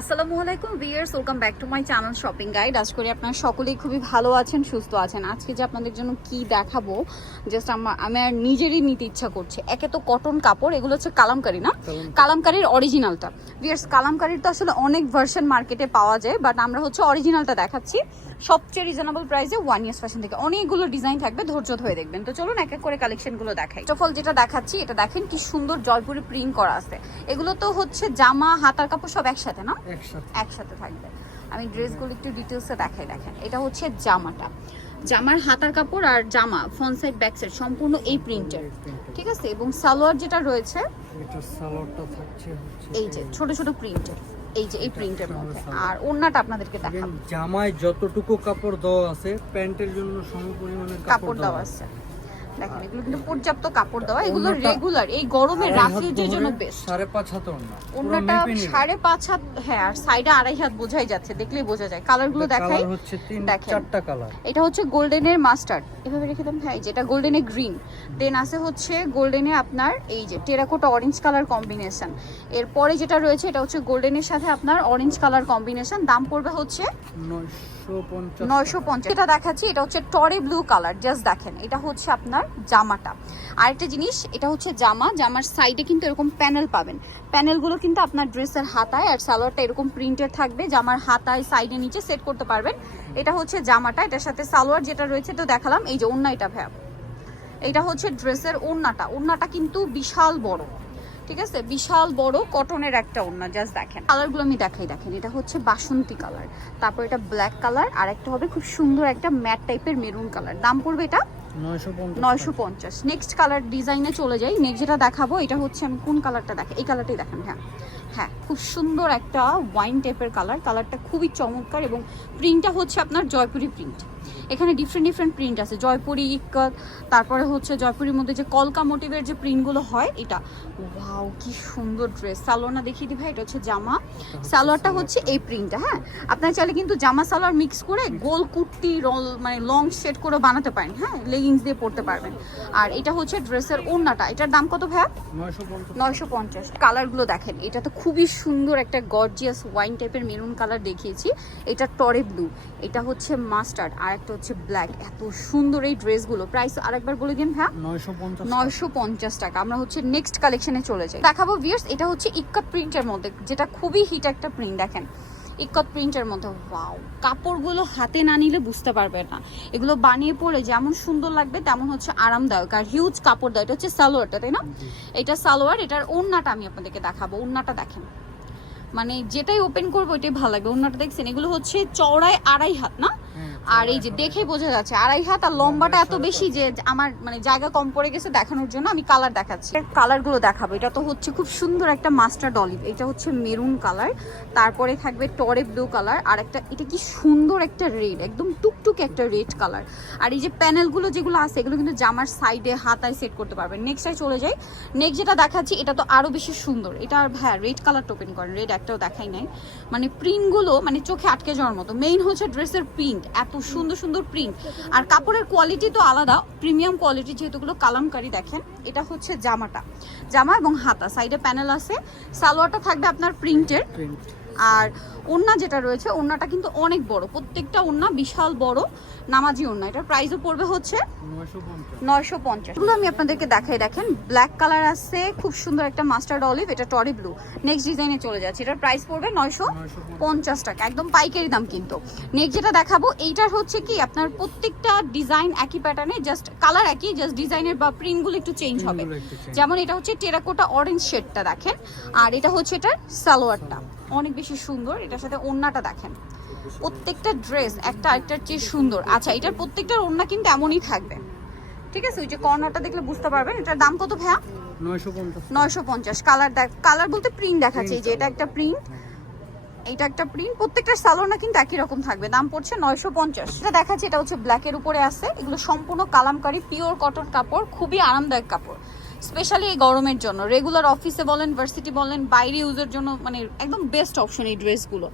আসসালামু আলাইকুম viewers welcome back to my channel shopping guide. আজ করি আপনারা সকলেই খুবই ভালো আছেন সুস্থ আছেন। আজকে যে আপনাদের জন্য কি দেখাবো জাস্ট আমার আমার নিজেরই নিতে ইচ্ছা করছে। একে তো কটন কাপড় এগুলো হচ্ছে কালামকারি না? কালামকারির অরিজিনালটা ভিয়ার্স কালামকারির তো আসলে অনেক ভার্সন মার্কেটে পাওয়া যায় বাট আমরা হচ্ছে অরিজিনালটা দেখাচ্ছি। সবচেয়ে রিজনেবল প্রাইসে ওয়ান ইয়ার্স ফ্যাশন থেকে। অনেকগুলো ডিজাইন থাকবে ধৈর্য ধরে দেখবেন। তো চলুন এক এক করে কালেকশনগুলো দেখাই। ফল যেটা দেখাচ্ছি এটা দেখেন কি সুন্দর জয়পুরি প্রিন্ট করা আছে। এগুলো তো হচ্ছে জামা হাতার কাপড় সব একসাথে না? একসাথে। থাকবে। আমি ড্রেসগুলো একটু ডিটেলসে দেখাই দেখেন। এটা হচ্ছে জামাটা। জামার হাতার কাপড় আর জামা ফ্রন্ট সাইড ব্যাক সাইড সম্পূর্ণ এই প্রিন্টের ঠিক আছে? এবং সালোয়ার যেটা রয়েছে এই যে ছোট ছোট প্রিন্টের এই যে এই প্রিন্টের মধ্যে। আর ওড়নাটা আপনাদেরকে দেখাবো। জামায় যতটুকু কাপড় দেওয়া আছে প্যান্টের জন্য সম পরিমাণের কাপড় দেওয়া আছে। দেখেন এগুলো কিন্তু পর্যাপ্ত কাপড় দেওয়া এগুলো রেগুলার এই গরমে রাফিউজের জন্য বেস্ট সাড়ে পাঁচ হাত ওড়না ওড়নাটা সাড়ে পাঁচ হাত হ্যাঁ আর সাইডে আড়াই হাত বোঝাই যাচ্ছে দেখলেই বোঝা যায়। কালারগুলো দেখাই দেখেন। চারটা কালার এটা হচ্ছে গোল্ডেনের মাস্টার্ড এভাবে রেখে দেন হ্যাঁ এই যে এটা গ্রিন দেন আছে হচ্ছে গোল্ডেনে আপনার এই যে টেরাকোটা অরেঞ্জ কালার কম্বিনেশন এরপরে যেটা রয়েছে এটা হচ্ছে গোল্ডেনের সাথে আপনার অরেঞ্জ কালার কম্বিনেশন দাম পড়বে হচ্ছে নয়শো পঞ্চাশ। নয়শো পঞ্চাশ। এটা দেখাচ্ছি, এটা হচ্ছে টরে ব্লু কালার জাস্ট দেখেন। এটা হচ্ছে আপনার জামাটা। আরেকটা জিনিস, এটা হচ্ছে জামা। জামার সাইডে কিন্তু এরকম প্যানেল পাবেন। প্যানেলগুলো কিন্তু আপনার ড্রেসের হাতায় আর সালোয়ারটা এরকম প্রিন্টেড থাকবে। জামার হাতায় সাইডে নিচে সেট করতে পারবেন। এটা হচ্ছে জামাটা, এটার সাথে সালোয়ার যেটা রয়েছে তো দেখালাম। এই যে ওন্না এটা ভ্যা এটা হচ্ছে ড্রেসের ওড়নাটা ওড়নাটা কিন্তু বিশাল বড়। ঠিক আছে? বিশাল বড় কটনের একটা ওড়না জাস্ট দেখেন। কালারগুলো আমি দেখাই দেখেন। এটা হচ্ছে বাসন্তী কালার তারপর এটা ব্ল্যাক কালার আর একটা হবে খুব সুন্দর একটা ম্যাট টাইপের মেরুন কালার দাম পড়বে এটা? নয়শো পঞ্চাশ নেক্সট কালার ডিজাইনে চলে যাই। নেক্সট যেটা দেখাবো এটা হচ্ছে আমি কোন কালারটা দেখে এই কালারটাই দেখেন হ্যাঁ। হ্যাঁ খুব সুন্দর একটা ওয়াইন টাইপের কালার কালারটা খুবই চমৎকার এবং প্রিন্টটা হচ্ছে আপনার জয়পুরি প্রিন্ট এখানে ডিফারেন্ট ডিফারেন্ট প্রিন্ট আছে। জয়পুরি ইক্কত তারপরে হচ্ছে জয়পুরির মধ্যে যে কলকা মোটিভের যে প্রিন্টগুলো হয় এটা ওয়াও কি সুন্দর ড্রেস সালোয়ারটা দেখিয়ে দিই ভাই এটা হচ্ছে জামা। সালোয়ারটা হচ্ছে এই প্রিন্টটা হ্যাঁ? আপনারা চাইলে কিন্তু জামা সালোয়ার মিক্স করে গোল কুর্তি রল মানে লং শেড করে বানাতে পারেন হ্যাঁ? লেগিংস দিয়ে পরতে পারবেন। আর এটা হচ্ছে ড্রেসের ওড়নাটা। এটার দাম কত পঞ্চাশ। নয়শো পঞ্চাশ। কালারগুলো দেখেন। এটা তো খুবই সুন্দর একটা গর্জিয়াস ওয়াইন টাইপের মেরুন কালার দেখিয়েছি। এটা টরে ব্লু এটা হচ্ছে মাস্টার্ড আর একটা হচ্ছে ব্ল্যাক এত সুন্দর এই ড্রেসগুলো প্রাইস আরেকবার বলে দিন হ্যাঁ নয়শো পঞ্চাশ টাকা। আমরা হচ্ছে নেক্সট কালেকশনে চলে যাই। দেখাবো ভিয়ার্স এটা হচ্ছে ইক্কা প্রিন্টের মধ্যে যেটা খুবই হিট একটা প্রিন্ট দেখেন। ইক্কত প্রিন্টের মধ্যে ওয়াও কাপড়গুলো হাতে না নিলে বুঝতে পারবে না। এগুলো বানিয়ে পরে যেমন সুন্দর লাগবে, তেমন হচ্ছে আরামদায়ক। আর হিউজ কাপড় দেয়, এটা হচ্ছে সালোয়ারটা, তাই না? এটা সালোয়ার, এটার ওড়নাটা আমি আপনাদেরকে দেখাবো, ওড়নাটা দেখেন। মানে যেটাই ওপেন করব, ওইটাই ভালো লাগবে। ওড়নাটা দেখছেন, এগুলো হচ্ছে চওড়ায় আড়াই হাত, না? আর এই যে দেখে বোঝা যাচ্ছে আড়াই হাত আর লম্বাটা এত বেশি যে আমার মানে জায়গা কম পড়ে গেছে দেখানোর জন্য আমি কালার দেখাচ্ছি। কালারগুলো দেখাবো। এটা তো হচ্ছে খুব সুন্দর একটা মাস্টার্ড অলিভ এটা হচ্ছে মেরুন কালার তারপরে থাকবে টরে ব্লু কালার আর একটা, এটা কি সুন্দর একটা রেড একদম টুকটুক একটা রেড কালার আর এই যে প্যানেলগুলো যেগুলো আছে, এগুলো কিন্তু জামার সাইডে হাতায় সেট করতে পারবেন নেক্সটটাই চলে যাই। নেক্সট যেটা দেখাচ্ছি, এটা তো আরও বেশি সুন্দর। এটা আর হ্যাঁ রেড কালার ওপেন করেন রেড একটাও দেখাই নাই। মানে প্রিন্টগুলো মানে চোখে আটকে যাওয়ার মতো। মেইন হচ্ছে ড্রেসের প্রিন্ট এত সুন্দর সুন্দর প্রিন্ট আর কাপড়ের কোয়ালিটি তো আলাদা প্রিমিয়াম কোয়ালিটি যেহেতুগুলো কালামকারি দেখেন, এটা হচ্ছে জামাটা। জামা এবং হাতা সাইডে প্যানেল আছে, সালোয়ারটা থাকবে আপনার প্রিন্টের প্রিন্ট আর ওড়না যেটা রয়েছে ওড়নাটা কিন্তু অনেক বড়। প্রত্যেকটা ওড়না বিশাল বড় নামাজি ওড়না। এটার প্রাইসও পড়বে হচ্ছে নয়শো পঞ্চাশ। এগুলো আমি আপনাদেরকে দেখাই দেখেন ব্ল্যাক কালার আছে খুব সুন্দর একটা মাস্টার্ড অলিভ এটা টরি ব্লু নেক্সট ডিজাইনে চলে যাচ্ছে। এটার প্রাইস পড়বে নয়শো পঞ্চাশ টাকা। একদম পাইকারি দাম কিন্তু। নেক্সট যেটা দেখাবো এইটার হচ্ছে কি আপনার প্রত্যেকটা ডিজাইন একই প্যাটার্নে জাস্ট কালার একই জাস্ট ডিজাইনের বা প্রিন্টগুলো একটু চেঞ্জ হবে। যেমন এটা হচ্ছে টেরাকোটা অরেঞ্জ শেডটা দেখেন। আর এটা হচ্ছে এটার সালোয়ারটা। অনেক বেশি সুন্দর এটার সাথে ওড়নাটা দেখেন। প্রত্যেকটা ড্রেস একটা আরেকটার চেয়ে সুন্দর। আচ্ছা এটার প্রত্যেকটার ওড়না কিন্তু এমনই থাকবে। ঠিক আছে? ওই যে কর্নারটা দেখলে বুঝতে পারবেন। এটার দাম কত ভাইয়া? নয়শো পঞ্চাশ। নয়শো পঞ্চাশ। কালার দেখ কালার বলতে প্রিন্ট দেখাচ্ছে। এই যে এটা একটা প্রিন্ট এটা একটা প্রিন্ট প্রত্যেকটা সালোনা কিন্তু একই রকম থাকবে। দাম পড়ছে নয়শো পঞ্চাশ। এটা দেখাচ্ছে এটা হচ্ছে ব্ল্যাকের উপরে আছে। এগুলো সম্পূর্ণ কালামকারি পিওর কটন কাপড় খুবই আরামদায়ক কাপড়। স্পেশালি এই গরমের জন্য। রেগুলার অফিসে বলেন ভার্সিটি বলেন বাইরে ইউজের জন্য মানে একদম বেস্ট অপশন এই ড্রেসগুলো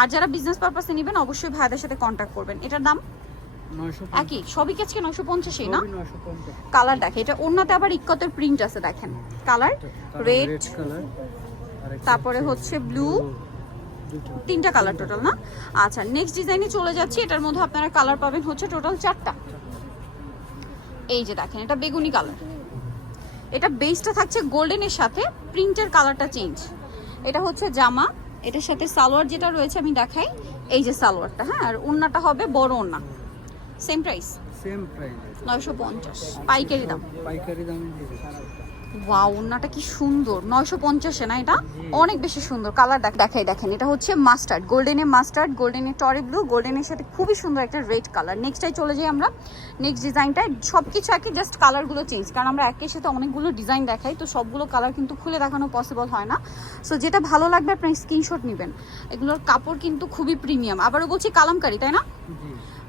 আর যারা বিজনেস পারপাসে নেবেন অবশ্যই ভাইদের সাথে কন্ট্যাক্ট করবেন। এটার দাম? একই? সবই কাছে নয়শো পঞ্চাশই না? কালার দেখে। এটা ওড়নাতে আবার ইক্কতের প্রিন্ট আছে দেখেন। কালার রেড তারপরে হচ্ছে ব্লু তিনটা কালার টোটাল না? আচ্ছা নেক্সট ডিজাইনে চলে যাচ্ছি। এটার মধ্যে আপনারা কালার পাবেন হচ্ছে টোটাল চারটা। এই যে দেখেন এটা বেগুনি কালার এটা বেসটা থাকছে গোল্ডেনের সাথে প্রিন্টের কালারটা চেঞ্জ এটা হচ্ছে জামা এটার সাথে সালোয়ার যেটা রয়েছে আমি দেখাই এই যে সালোয়ারটা হ্যাঁ? আর ওন্নাটা হবে বড় ওন্না। সেম প্রাইস সেম প্রাইস নয়শো পঞ্চাশ। পাইকারি দাম। পাইকারি দামে। ওয়াও কি সুন্দর। নয়শো পঞ্চাশে না এটা? অনেক বেশি সুন্দর। কালার দেখাই দেখেন। এটা হচ্ছে মাস্টার্ড গোল্ডেনে মাস্টার্ড গোল্ডেনে টরি ব্লু গোল্ডেনের সাথে খুবই সুন্দর একটা রেড কালার। নেক্সটটাই চলে যাই আমরা। নেক্সট ডিজাইনটায় সব কিছু একই জাস্ট কালারগুলো চেঞ্জ কারণ আমরা একের সাথে অনেকগুলো ডিজাইন দেখাই তো সবগুলো কালার কিন্তু খুলে দেখানো পসিবল হয় না। সো যেটা ভালো লাগবে আপনি স্ক্রিনশট নেবেন। এগুলোর কাপড় কিন্তু খুবই প্রিমিয়াম আবারও বলছি কালামকারি তাই না?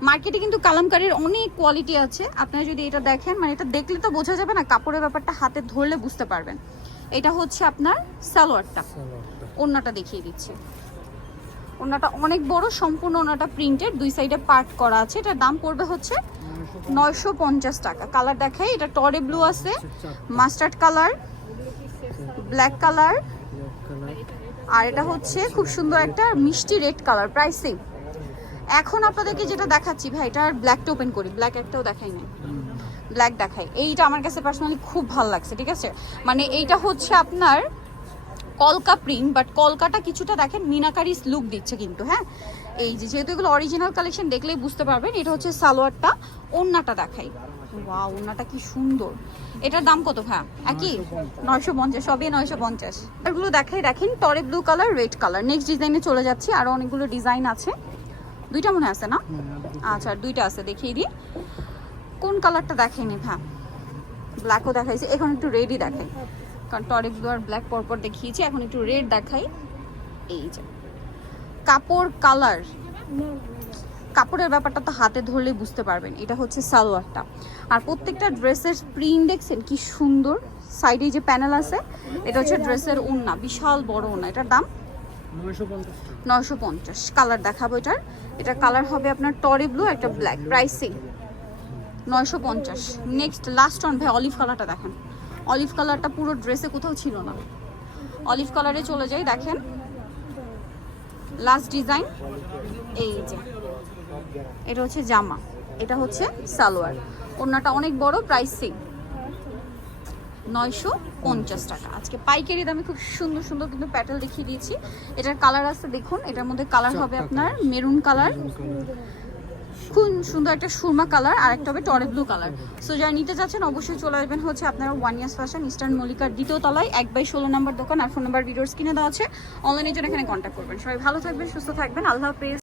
মার্কেটে কিন্তু কালামকারির অনেক কোয়ালিটি আছে। আপনারা যদি এটা দেখেন মানে এটা দেখলে তো বোঝা যাবে না কাপড়ের ব্যাপারটা হাতে ধরলে বুঝতে পারবেন। এটা হচ্ছে আপনার সালোয়ারটা। ওন্নাটা দেখিয়ে দিচ্ছি। ওন্নাটা অনেক বড় সম্পূর্ণ ওন্নাটা প্রিন্টেড দুই সাইডে পার্ট করা আছে। এটার দাম পড়বে হচ্ছে নয়শো পঞ্চাশ টাকা। কালার দেখাই এটা টরে ব্লু আছে mustard colour black colour colour আর এটা হচ্ছে খুব সুন্দর একটা মিষ্টি রেড কালার প্রাইসিং এখন আপনাদেরকে যেটা দেখাচ্ছি, ভাই এটার ব্ল্যাকটা ওপেন করি ব্ল্যাক একটাও দেখাই নাই। ব্ল্যাক দেখাই। এইটা আমার কাছে পার্সোনালি খুব ভালো লাগছে, ঠিক আছে? মানে এইটা হচ্ছে আপনার কলকা প্রিন্ট বাট কলকাটা কিছুটা দেখেন মিনাকারি লুক দিচ্ছে কিন্তু হ্যাঁ? এই যে যেহেতু এগুলো অরিজিনাল কালেকশন দেখলেই বুঝতে পারবেন, এটা হচ্ছে সালোয়ারটা, ওন্নাটা দেখাই। ওয়া ওন্নাটা কি সুন্দর। এটার দাম কত, ভাই? একই? নয়শো পঞ্চাশ, সবই নয়শো পঞ্চাশ। এগুলো দেখাই, দেখেন টরে blue colour red colour next ডিজাইনে চলে যাচ্ছি আরও অনেকগুলো ডিজাইন আছে। দুইটা মনে আছে না? আচ্ছা আর দুইটা আছে দেখিয়ে দিই। কোন কালারটা দেখাইনি ভ্যা ব্ল্যাকও দেখাইছি। এখন একটু রেডই দেখাই। কারণ টরে ব্লু আর ব্ল্যাক পরপর দেখিয়েছি এখন একটু রেড দেখাই। এই যে কাপড় কালার। কাপড়ের ব্যাপারটা তো হাতে ধরলেই বুঝতে পারবেন। এটা হচ্ছে সালোয়ারটা। আর প্রত্যেকটা ড্রেসের প্রিন্ট দেখছেন কি সুন্দর। সাইডে যে প্যানেল আছে এটা হচ্ছে ড্রেসের ওন্না বিশাল বড় ওন্না এটার দাম? নয়শো পঞ্চাশ। কালার দেখাবো এটার। এটা কালার হবে আপনার টরি ব্লু, একটা ব্ল্যাক, প্রাইসিং নয়শো পঞ্চাশ। নেক্সট লাস্ট অন ভাই অলিভ কালারটা দেখেন। অলিভ কালারটা পুরো ড্রেসে কোথাও ছিল না। অলিভ কালারে চলে যাই, দেখেন। লাস্ট ডিজাইন এই যে। এটা হচ্ছে জামা, এটা হচ্ছে সালোয়ার। ওড়নাটা অনেক বড় প্রাইসিং নয়শো পঞ্চাশ টাকা। আজকে পাইকারি দামে খুব সুন্দর সুন্দর কিন্তু প্যাটেল দেখিয়ে দিয়েছি। এটার কালার আছে দেখুন এটার মধ্যে কালার হবে আপনার মেরুন কালার। খুব সুন্দর একটা সুরমা কালার আর একটা হবে টরে ব্লু কালার। সো যারা নিতে চাচ্ছেন অবশ্যই চলে আসবেন হচ্ছে আপনারা ওয়ান ইয়ার্স ফ্যাশন ইস্টার্ন মল্লিকার দ্বিতীয় তলায় এক বাই ষোলো নম্বর দোকান আর ফোন নাম্বার ভিডিওর স্ক্রিনে দেওয়া আছে। অনলাইনের জন্য এখানে কন্ট্যাক্ট করবেন। সবাই ভালো থাকবেন সুস্থ থাকবেন। আল্লাহ হাফেজ।